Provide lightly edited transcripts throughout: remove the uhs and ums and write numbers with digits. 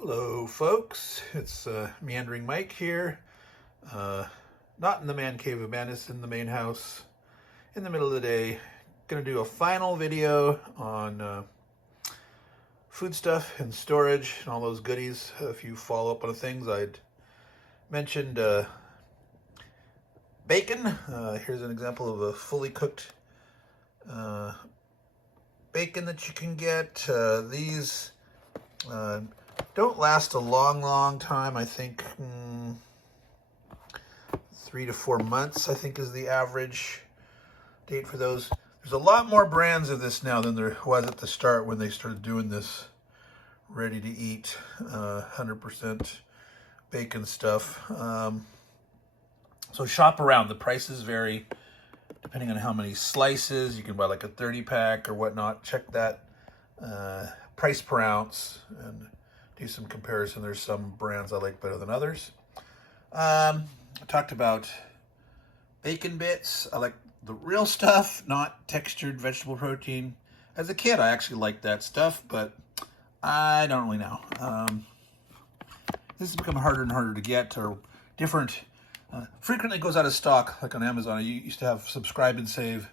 Hello folks, it's Meandering Mike here, not in the man cave of madness, in the main house, in the middle of the day. Gonna do a final video on food stuff and storage and all those goodies. A few follow up on the things I'd mentioned. Bacon, here's an example of a fully cooked bacon that you can get. These don't last a long time. I think 3 to 4 months, I think, is the average date for those. There's a lot more brands of this now than there was at the start when they started doing this ready to eat 100% bacon stuff. So shop around. The prices vary depending on how many slices. You can buy like a 30 pack or whatnot. Check that price per ounce and do some comparison. There's some brands I like better than others. I talked about bacon bits. I like the real stuff, not textured vegetable protein. As a kid, I actually liked that stuff, but I don't really know. This has become harder and harder to get, or different. Frequently goes out of stock, like on Amazon. I used to have subscribe and save,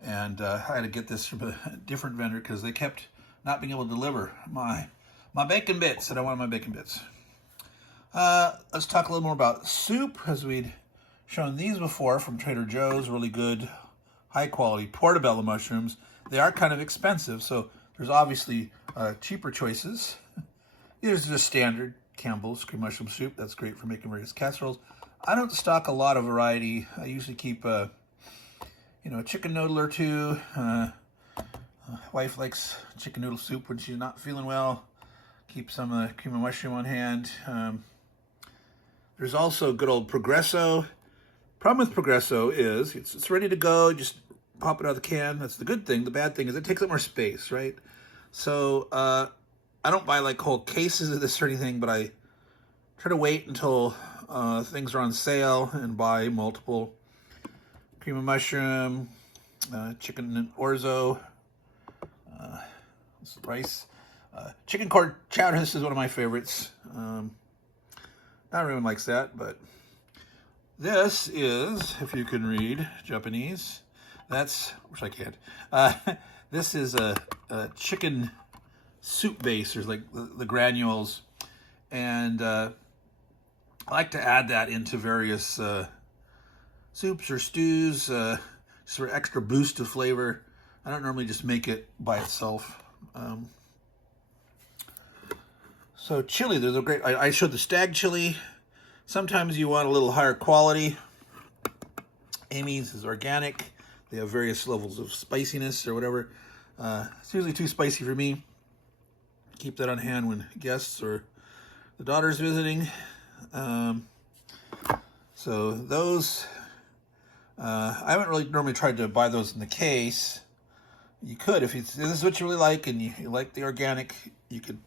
and I had to get this from a different vendor because they kept not being able to deliver my bacon bits, and I wanted my bacon bits. Let's talk a little more about soup, as we'd shown these before from Trader Joe's. Really good, high quality portobello mushrooms. They are kind of expensive, so there's obviously cheaper choices. Here's just standard Campbell's cream mushroom soup. That's great for making various casseroles. I don't stock a lot of variety. I usually keep a chicken noodle or two. Wife likes chicken noodle soup when she's not feeling well. Keep some cream of mushroom on hand. There's also good old Progresso. Problem with Progresso is it's ready to go. Just pop it out of the can. That's the good thing. The bad thing is it takes up more space, right? So I don't buy like whole cases of this or anything, but I try to wait until things are on sale and buy multiple cream of mushroom, chicken and orzo, rice, chicken court chowder. This is one of my favorites. Not everyone likes that, but this is, if you can read Japanese, which I can't. This is a chicken soup base. There's like the granules, and I like to add that into various soups or stews, just for extra boost of flavor. I don't normally just make it by itself. So chili, there's a great, I showed the stag chili. Sometimes you want a little higher quality. Amy's is organic. They have various levels of spiciness or whatever. It's usually too spicy for me. Keep that on hand when guests or the daughter's visiting. So those, I haven't really normally tried to buy those in the case. You could, if this is what you really like and you like the organic, you could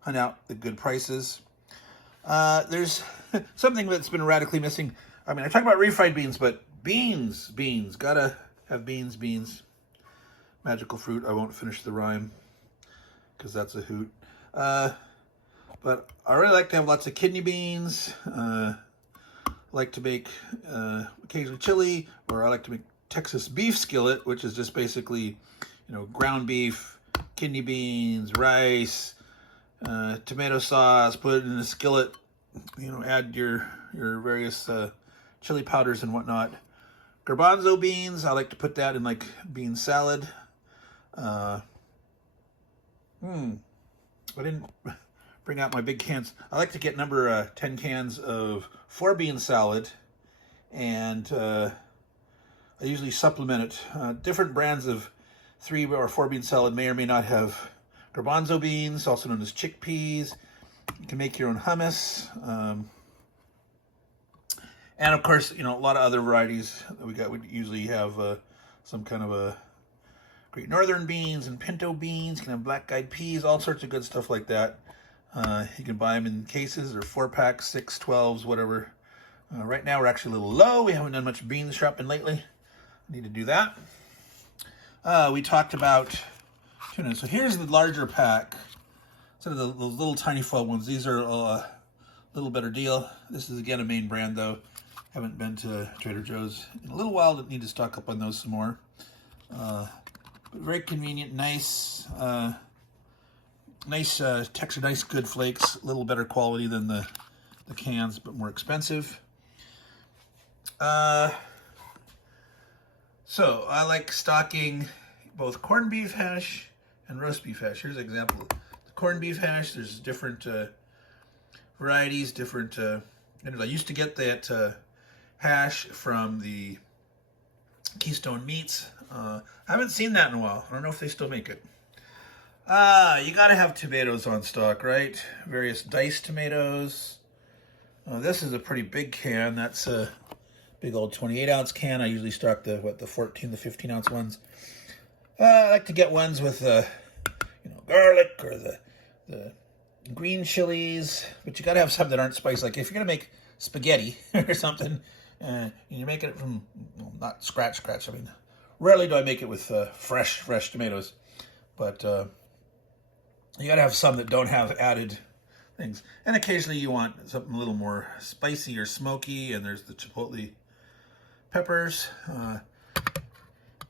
hunt out the good prices. There's something that's been radically missing. I mean, I talk about refried beans, but beans, gotta have beans. Magical fruit. I won't finish the rhyme because that's a hoot. But I really like to have lots of kidney beans. I like to make occasional chili, or I like to make Texas beef skillet, which is just basically, ground beef, kidney beans, rice, tomato sauce, put it in a skillet, add your various chili powders and whatnot. Garbanzo beans, I like to put that in like bean salad. I didn't bring out my big cans. I like to get number 10 cans of 4-bean salad, and I usually supplement it. Different brands of 3 or 4-bean salad may or may not have garbanzo beans, also known as chickpeas. You can make your own hummus. And of course, a lot of other varieties that we got. We usually have some kind of a Great Northern beans and pinto beans. You can have black-eyed peas, all sorts of good stuff like that. You can buy them in cases or 4-packs, 6, 12s, whatever. Right now we're actually a little low. We haven't done much beans shopping lately. I need to do that. We talked about tuna. So here's the larger pack. Instead of those little tiny foil ones, these are a little better deal. This is again a main brand though. Haven't been to Trader Joe's in a little while. Need to stock up on those some more. But very convenient, nice, nice texture, nice good flakes. A little better quality than the cans, but more expensive. So I like stocking both corned beef hash and roast beef hash. Here's an example. The corned beef hash, there's different varieties, different, I used to get that hash from the Keystone Meats. I haven't seen that in a while. I don't know if they still make it. You gotta have tomatoes on stock, right? Various diced tomatoes. This is a pretty big can. That's a big old 28-ounce can. I usually stock the 14 to 15-ounce ones. I like to get ones with garlic or the green chilies, but you gotta have some that aren't spicy. Like if you're gonna make spaghetti or something, and you make it from, well, not scratch. I mean, rarely do I make it with fresh tomatoes, but you gotta have some that don't have added things. And occasionally you want something a little more spicy or smoky, and there's the chipotle peppers.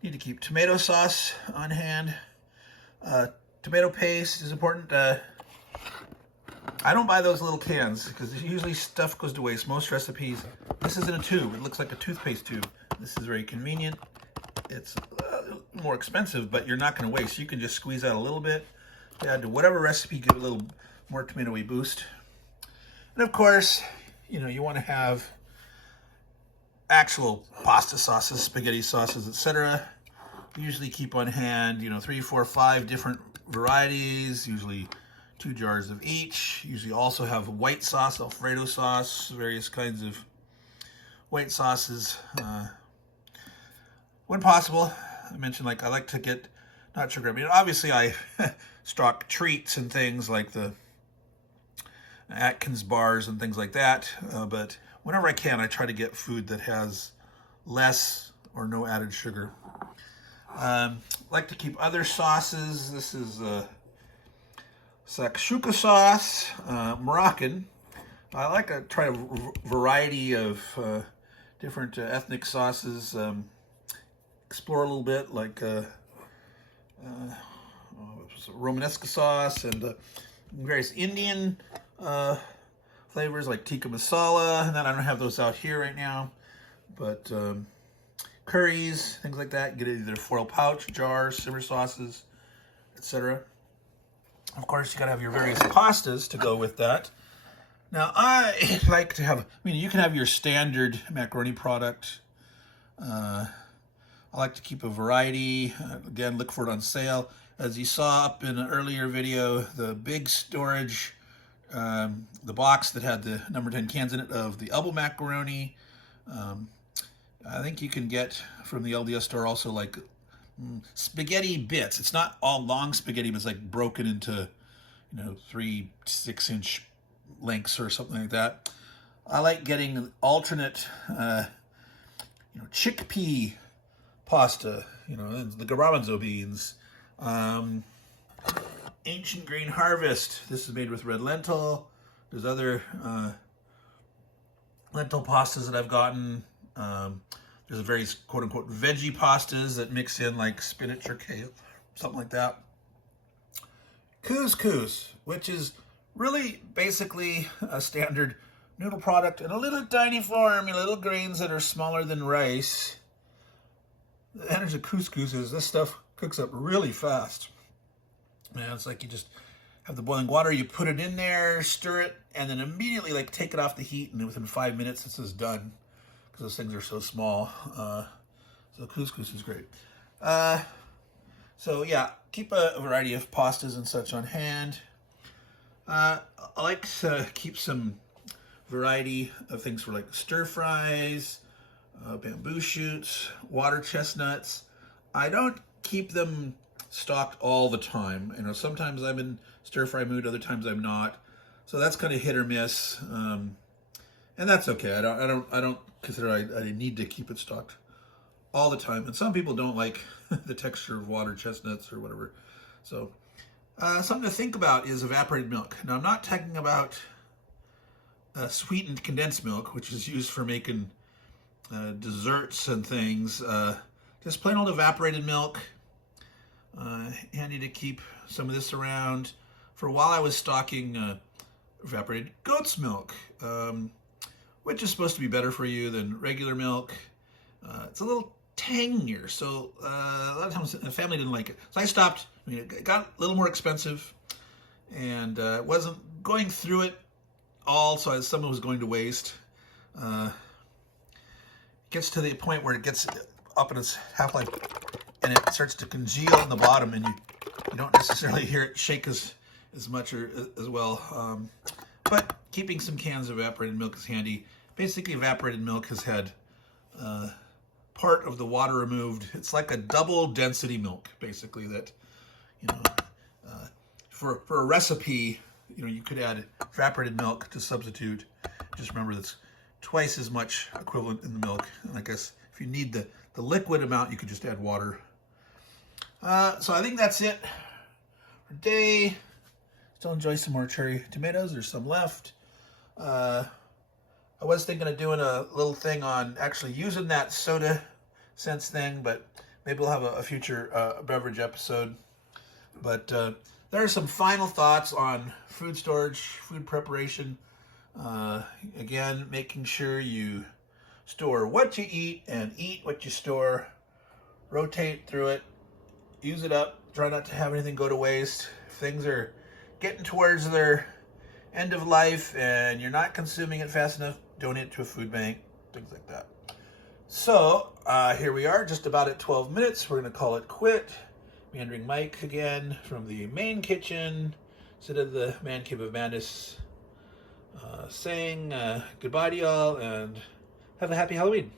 Need to keep tomato sauce on hand. Tomato paste is important. I don't buy those little cans because usually stuff goes to waste. Most recipes, this is in a tube. It looks like a toothpaste tube. This is very convenient. It's more expensive, but you're not going to waste. You can just squeeze out a little bit to add to whatever recipe, give it a little more tomatoey boost. And of course, you want to have actual pasta sauces, spaghetti sauces, etc. Usually keep on hand, 3, 4, 5 different varieties, usually 2 jars of each. Usually also have white sauce, Alfredo sauce, various kinds of white sauces. When possible, I mentioned I like to get not sugar. I mean, obviously I stock treats and things like the Atkins bars and things like that, but whenever I can, I try to get food that has less or no added sugar. Like to keep other sauces. This is shakshuka sauce, Moroccan. I like to try a variety of different ethnic sauces. Explore a little bit, like Romanesque sauce and various Indian flavors like tikka masala. And then I don't have those out here right now, but curries, things like that. Get either foil pouch, jars, simmer sauces, etc. Of course, you gotta have your various pastas to go with that. Now, I like to have, you can have your standard macaroni product. I like to keep a variety. Again, look for it on sale. As you saw up in an earlier video, the big storage, the box that had the number 10 cans in it of the elbow macaroni. I think you can get from the LDS store also like spaghetti bits. It's not all long spaghetti, but it's like broken into 3 6-inch lengths or something like that. I like getting alternate chickpea pasta, the garbanzo beans. Ancient Grain Harvest. This is made with red lentil. There's other lentil pastas that I've gotten. There's various quote-unquote veggie pastas that mix in like spinach or kale, something like that. Couscous, which is really basically a standard noodle product in a little tiny form, little grains that are smaller than rice. The advantage of couscous is this stuff cooks up really fast. Man, it's like you just have the boiling water, you put it in there, stir it, and then immediately take it off the heat, and within 5 minutes it's just done. Because those things are so small. So couscous is great. So yeah, keep a variety of pastas and such on hand. I like to keep some variety of things for like stir fries, bamboo shoots, water chestnuts. I don't keep them stocked all the time. Sometimes I'm in stir fry mood, other times I'm not. So that's kind of hit or miss. And that's okay. I don't consider I need to keep it stocked all the time. And some people don't like the texture of water chestnuts or whatever. So Something to think about is evaporated milk. Now, I'm not talking about sweetened condensed milk, which is used for making desserts and things. Just plain old evaporated milk. Handy to keep some of this around. For a while I was stocking evaporated goat's milk, which is supposed to be better for you than regular milk. It's a little tangier, so a lot of times the family didn't like it. So I stopped. I mean, it got a little more expensive, and wasn't going through it all, so some was going to waste. Gets to the point where it gets up in its half-life, and it starts to congeal in the bottom, and you don't necessarily hear it shake as much or as well. But keeping some cans of evaporated milk is handy. Basically, evaporated milk has had part of the water removed. It's like a double density milk, basically, that, for a recipe, you could add evaporated milk to substitute. Just remember that's twice as much equivalent in the milk. And I guess if you need the liquid amount, you could just add water. So I think that's it for today. Still enjoy some more cherry tomatoes. There's some left. I was thinking of doing a little thing on actually using that soda sense thing, but maybe we'll have a future beverage episode. But there are some final thoughts on food storage, food preparation. Again, making sure you store what you eat and eat what you store. Rotate through it. Use it up. Try not to have anything go to waste. If things are getting towards their end of life and you're not consuming it fast enough, donate it to a food bank, things like that. So here we are, just about at 12 minutes. We're going to call it quit. Meandering Mike again from the main kitchen, instead of the man cave of madness, saying goodbye to y'all and have a happy Halloween.